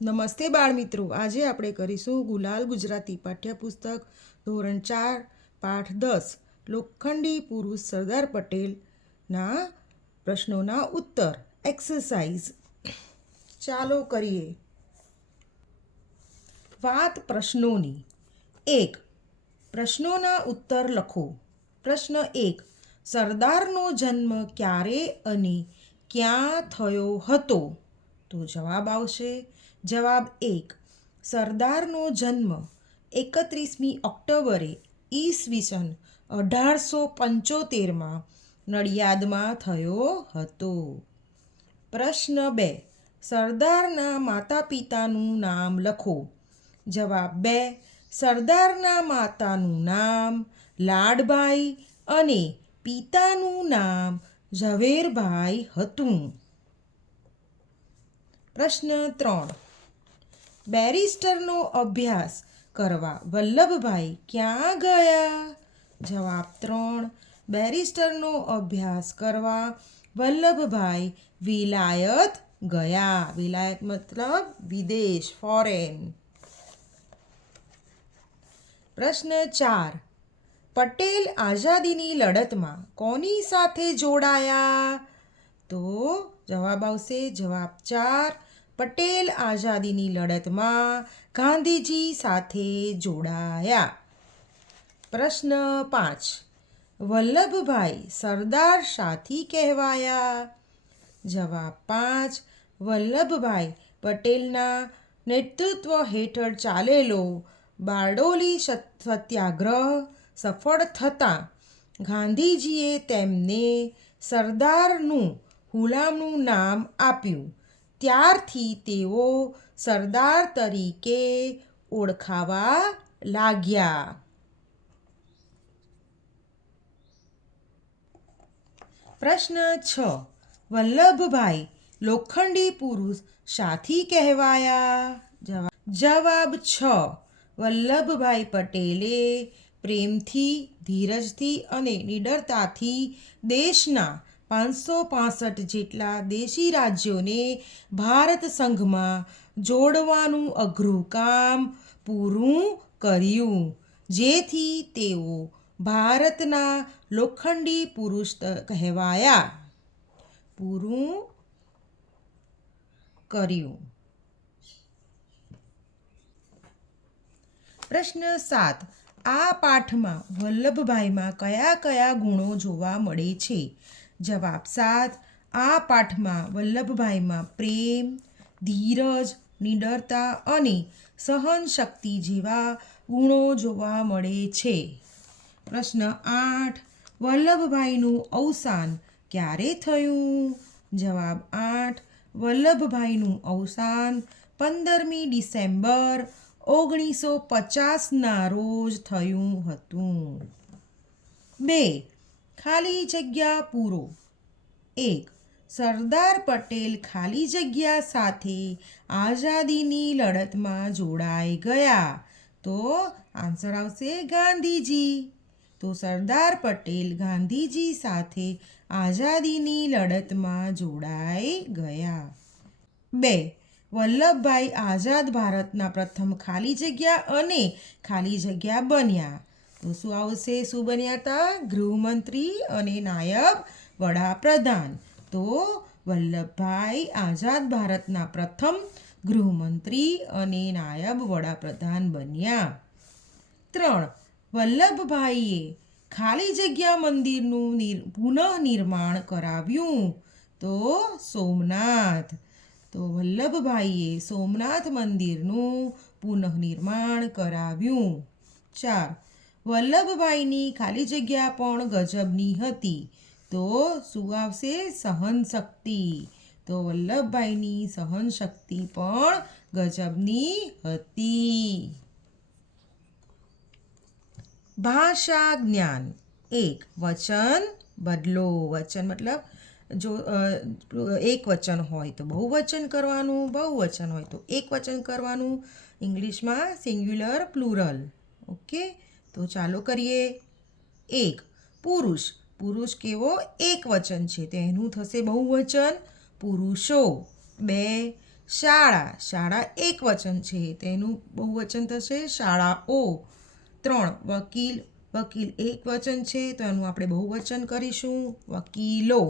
નમસ્તે બાળમિત્રો, આજે આપણે કરીશું ગુલાલ ગુજરાતી પાઠ્યપુસ્તક ધોરણ 4 પાઠ 10 લોખંડી પુરુષ સરદાર પટેલના પ્રશ્નોના ઉત્તર એક્સરસાઇઝ. ચાલો કરીએ. વાત પ્રશ્નોની. 1. પ્રશ્નોના ઉત્તર લખો. પ્રશ્ન 1. સરદારનો જન્મ ક્યારે અને ક્યાં થયો હતો? તો જવાબ આવશે. જવાબ 1. સરદારનો જન્મ 31મી ઓક્ટોબરે ઈસવીસન 1875માં નડિયાદમાં થયો હતો. પ્રશ્ન 2. સરદારના માતા પિતાનું નામ લખો. જવાબ 2. સરદારના માતાનું નામ લાડભાઈ અને પિતાનું નામ ઝવેરભાઈ હતું. પ્રશ્ન 3. બેરિસ્ટરનો અભ્યાસ કરવા વલ્લભભાઈ ક્યાં ગયા? જવાબ 3. બેરિસ્ટરનો અભ્યાસ કરવા વલ્લભભાઈ વિલાયત ગયા. વિલાયત મતલબ વિદેશ, ફોરેન. પ્રશ્ન 4. પટેલ આઝાદીની લડતમાં કોની સાથે જોડાયા? તો જવાબ આવશે. જવાબ 4. પટેલ આઝાદીની લડતમાં ગાંધીજી સાથે જોડાયા. પ્રશ્ન 5. વલ્લભભાઈ સરદાર શાથી કહેવાયા? જવાબ 5. વલ્લભભાઈ પટેલના નેતૃત્વ હેઠળ ચાલેલો બારડોલી સત્યાગ્રહ સફળ થતાં ગાંધીજીએ તેમને સરદારનું હુલામણું નામ આપ્યું. ત્યારથી તેઓ સરદાર તરીકે ઓળખાવા લાગ્યા. પ્રશ્ન 6. વલ્લભભાઈ લોખંડી પુરુષ શાથી કહેવાયા? જવાબ 6. વલ્લભભાઈ પટેલે પ્રેમથી, ધીરજથી અને નિડરતાથી દેશના 565 જેટલા દેશી રાજ્યોને ભારત સંઘમાં જોડવાનું અઘરું કામ પૂરું કર્યું, જેથી તેઓ ભારતના લોખંડી પુરુષ કહેવાયા. પૂરું કર્યું. પ્રશ્ન 7. આ પાઠમાં વલ્લભભાઈમાં કયા કયા ગુણો જોવા મળે છે? જવાબ 7. આ પાઠમાં વલ્લભભાઈમાં પ્રેમ, ધીરજ, નિડરતા અને સહનશક્તિ જેવા ગુણો જોવા મળે છે. પ્રશ્ન 8. વલ્લભભાઈનું અવસાન ક્યારે થયું? જવાબ 8. વલ્લભભાઈનું અવસાન 15મી ડિસેમ્બર 1950ના રોજ થયું હતું. 2. ખાલી જગ્યા પૂરો. 1. સરદાર પટેલ ખાલી જગ્યા સાથે આઝાદીની લડતમાં જોડાઈ ગયા. તો આન્સર આવશે ગાંધીજી. તો સરદાર પટેલ ગાંધીજી સાથે આઝાદીની લડતમાં જોડાઈ ગયા. 2. વલ્લભભાઈ આઝાદ ભારતના પ્રથમ ખાલી જગ્યા અને ખાલી જગ્યા બન્યા. તો શું આવશે? શું બન્યા હતા? ગૃહમંત્રી અને નાયબ વડાપ્રધાન. તો વલ્લભભાઈ આઝાદ ભારતના પ્રથમ ગૃહમંત્રી અને નાયબ વડાપ્રધાન બન્યા. 3. વલ્લભભાઈએ ખાલી જગ્યા મંદિરનું પુનઃનિર્માણ કરાવ્યું. તો સોમનાથ. તો વલ્લભભાઈએ સોમનાથ મંદિરનું પુનઃનિર્માણ કરાવ્યું. 4. વલ્લભભાઈની ખાલી જગ્યા પણ ગજબની હતી. તો શું આવશે? સહનશક્તિ. તો વલ્લભભાઈની સહનશક્તિ પણ ગજબની હતી. ભાષા જ્ઞાન. 1. વચન બદલો. વચન મતલબ જો એક વચન હોય તો બહુવચન કરવાનું, બહુવચન હોય તો એક વચન કરવાનું. ઇંગ્લિશમાં સિંગ્યુલર, પ્લુરલ. ઓકે, તો ચાલો કરીએ. 1. પુરુષ. પુરુષ કેવો? એક વચન છે, તો એનું થશે બહુવચન પુરુષો. 2. શાળા, શાળા એક વચન છે, તેનું બહુવચન થશે શાળાઓ. 3 વકીલ, વકીલ એક વચન છે, તો એનું આપણે બહુવચન કરીશું વકીલો.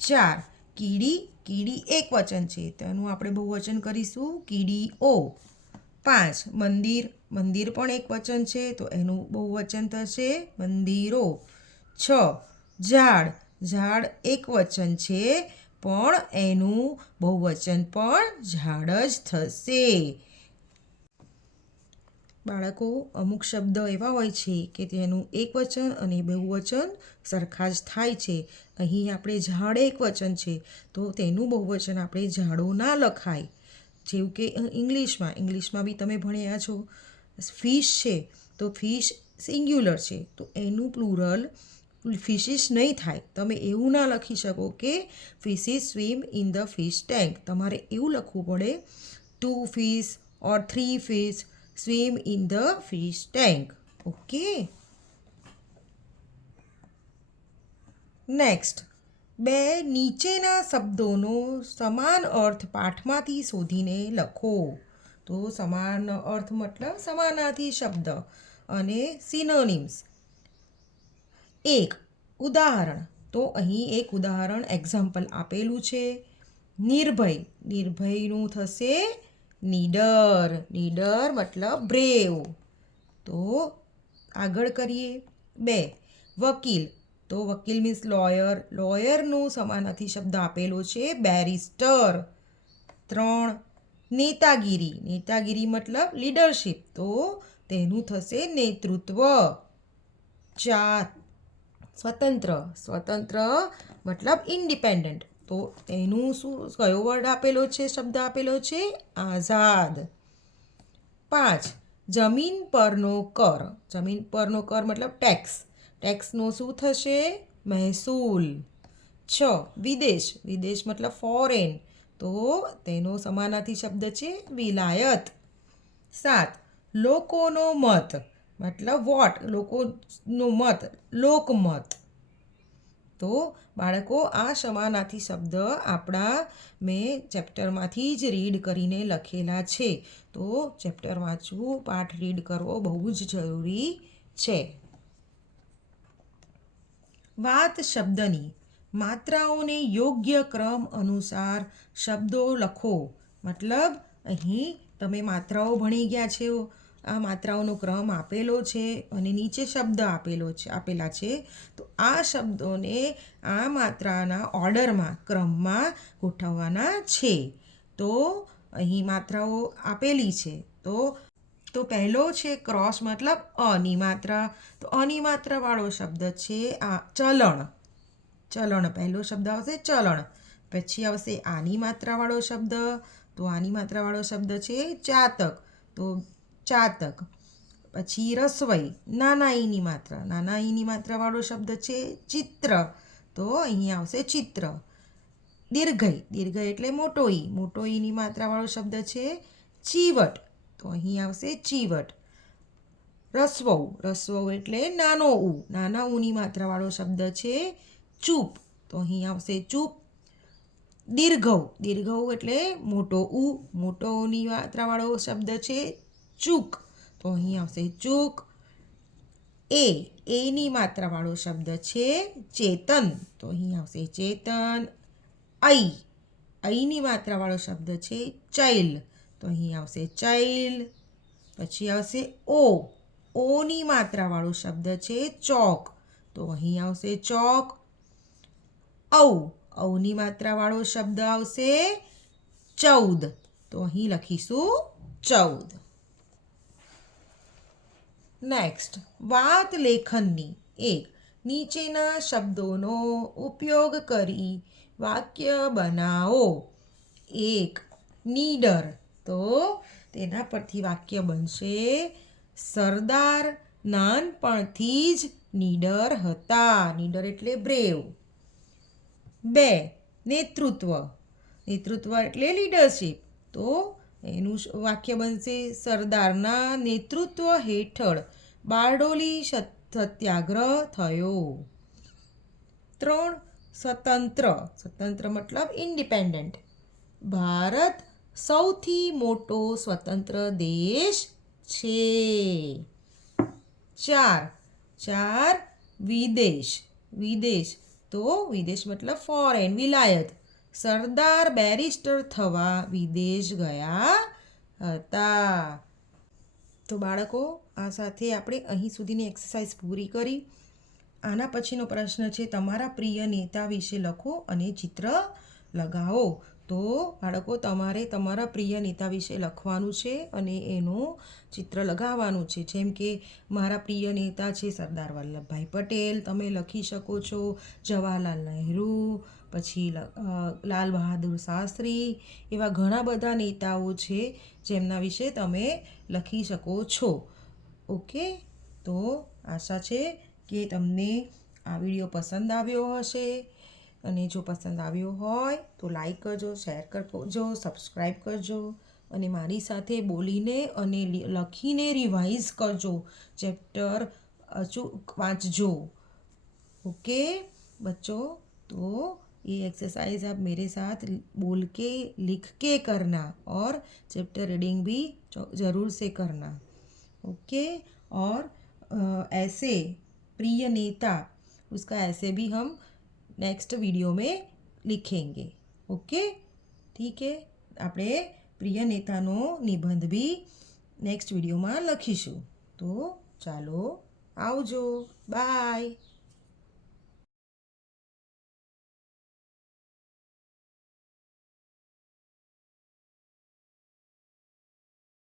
4 કીડી, કીડી એક વચન છે, તો એનું આપણે બહુવચન કરીશું કીડીઓ. 5 મંદિર, મંદિર પણ એક વચન છે, તો એનું બહુવચન થશે મંદિરો. 6 ઝાડ, ઝાડ એક વચન છે, પણ એનું બહુવચન પણ ઝાડ જ થશે. બાળકો, અમુક શબ્દ એવા હોય છે કે તેનું એક વચન અને બહુવચન સરખા જ થાય છે. અહીં આપણે ઝાડ એક વચન છે, તો તેનું બહુવચન આપણે ઝાડો ના લખાય. જેવું કે ઇંગ્લિશમાં બી તમે ભણ્યા છો, ફિશ છે તો ફિશ સિંગ્યુલર છે, તો એનું પ્લુરલ ફિશિસ નહીં થાય. તમે એવું ના લખી શકો કે ફિશિસ swim in the fish tank. તમારે એવું લખવું પડે 2 fish or 3 fish swim in the fish tank. Okay. Next, બે નીચેના શબ્દોનો સમાન અર્થ પાઠમાંથી શોધીને લખો. તો સમાન અર્થ મતલબ સમાનાર્થી શબ્દ અને સિનોનિમ્સ. 1 ઉદાહરણ, તો અહીં એક ઉદાહરણ એક્ઝામ્પલ આપેલું છે. નિર્ભય, નિર્ભયનું થશે નીડર, નીડર મતલબ બ્રેવ. તો આગળ કરીએ. 2 વકીલ, તો વકીલ મીન્સ લોયર, લોયરનું સમાનાર્થી શબ્દ આપેલો છે બેરિસ્ટર. 3 નેતાગીરી, નેતાગીરી મતલબ લીડરશિપ, તો તેનું થશે નેતૃત્વ. 4 સ્વતંત્ર, સ્વતંત્ર મતલબ ઇન્ડિપેન્ડન્ટ, તો તેનું કયો વર્ડ આપેલો છે, શબ્દ આપેલો છે આઝાદ. 5 જમીન પરનો કર, જમીન પરનો કર મતલબ ટેક્સ, ટેક્સનો શું થશે મહેસૂલ. 6 વિદેશ, વિદેશ મતલબ ફોરેન, તો તેનો સમાનાર્થી શબ્દ છે વિલાયત. 7 લોકોનો મત મતલબ વોટ, લોકોનો મત લોકમત. તો બાળકો, આ સમાનાર્થી શબ્દ આપણા મેં ચેપ્ટરમાંથી જ રીડ કરીને લખેલા છે. તો ચેપ્ટર વાંચવું, પાઠ રીડ કરવો બહુ જ જરૂરી છે. વાત શબ્દની માત્રાઓને યોગ્ય ક્રમ અનુસાર શબ્દો લખો. મતલબ અહીં તમે માત્રાઓ ભણી ગયા છો, આ માત્રાઓનો ક્રમ આપેલો છે અને નીચે શબ્દ આપેલા છે. તો આ શબ્દોને આ માત્રાના ઓર્ડરમાં, ક્રમમાં ગોઠવવાના છે. તો અહીં માત્રાઓ આપેલી છે. તો પહેલો છે ક્રોસ મતલબ અની માત્રા. તો અની માત્રાવાળો શબ્દ છે આ ચલણ, ચલણ પહેલો શબ્દ આવશે ચલણ. પછી આવશે આની માત્રાવાળો શબ્દ, તો આની માત્રાવાળો શબ્દ છે ચાતક, તો ચાતક. પછી રસવઈ, નાના ઈની માત્રા, નાના ઈની માત્રાવાળો શબ્દ છે ચિત્ર, તો અહીં આવશે ચિત્ર. દીર્ઘઈ, દીર્ઘઈ એટલે મોટો ઈ, મોટો ઈની માત્રાવાળો શબ્દ છે ચીવટ, તો અહીં આવશે ચીવટ. રસવઉ, રસવઉ એટલે નાનો ઉ, નાના ઉની માત્રાવાળો શબ્દ છે ચૂપ, તો અહીં આવશે ચૂપ. દીર્ઘઉ, દીર્ઘઉ એટલે મોટો ઉ, મોટો ઉની માત્રાવાળો શબ્દ છે ચૂક, તો અહીં આવશે ચૂક. એની માત્રાવાળો શબ્દ છે ચેતન, તો અહીં આવશે ચેતન. આઈની માત્રાવાળો શબ્દ છે ચૈલ, તો અહીં આવશે ચૈલ. પછી આવશે ઓની માત્રાવાળો શબ્દ છે ચોક, તો અહીં આવશે ચોક. ઔની માત્રાવાળો શબ્દ આવશે 14, તો અહીં લખીશું 14. નેક્સ્ટ, વાત લેખનની. 1 નીચેના શબ્દોનો ઉપયોગ કરી વાક્ય બનાવો. 1 નીડર, તો તેના પરથી વાક્ય બનશે સરદાર નાનપણથી જ નીડર હતા, નીડર એટલે બ્રેવ. 2 નેતૃત્વ, નેતૃત્વ એટલે લીડરશિપ, તો એનું વાક્ય બનશે સરદારના નેતૃત્વ હેઠળ બારડોલી સત્યાગ્રહ થયો. 3 સ્વતંત્ર, સ્વતંત્ર મતલબ ઇન્ડિપેન્ડન્ટ, ભારત સૌથી મોટો સ્વતંત્ર દેશ છે? 4 વિદેશ. વિદેશ તો વિદેશ મતલબ ફોરેન, વિલાયત. સરદાર બેરિસ્ટર થવા વિદેશ ગયા હતા. તો બાળકો, આ સાથે આપણે અહીં સુધીની એક્સરસાઇઝ પૂરી કરી. આના પછીનો પ્રશ્ન છે તમારા પ્રિય નેતા વિશે લખો અને ચિત્ર લગાવો. તો બાળકો, તમારે તમારા પ્રિય નેતા વિશે લખવાનું છે અને એનું ચિત્ર લગાવવાનું છે. જેમ કે મારા પ્રિય નેતા છે સરદાર વલ્લભભાઈ પટેલ, તમે લખી શકો છો. જવાહરલાલ નહેરુ, પછી લાલ બહાદુર શાસ્ત્રી, એવા ઘણા બધા નેતાઓ છે જેમના વિશે તમે લખી શકો છો. ઓકે, તો આશા છે કે તમને આ વિડીયો પસંદ આવ્યો હશે. અને જો પસંદ આવ્યો હોય તો લાઈક કરજો, શેર કરજો, સબસ્ક્રાઈબ કરજો અને મારી સાથે બોલીને અને લખીને રિવાઇઝ કરજો. ચેપ્ટર અચૂક વાંચજો. ओके बच्चों, तो ये एक्सरसाइज आप मेरे साथ बोल के लिख के करना और चैप्टर रीडिंग भी ज़रूर से करना. ओके, और ऐसे प्रिय नेता उसका ऐसे भी हम नेक्स्ट वीडियो में लिखेंगे. ओके, ठीक है. આપણે પ્રિય નેતાનો નિબંધ બી નેક્સ્ટ વિડીયોમાં લખીશું. તો ચાલો, આવજો, બાય.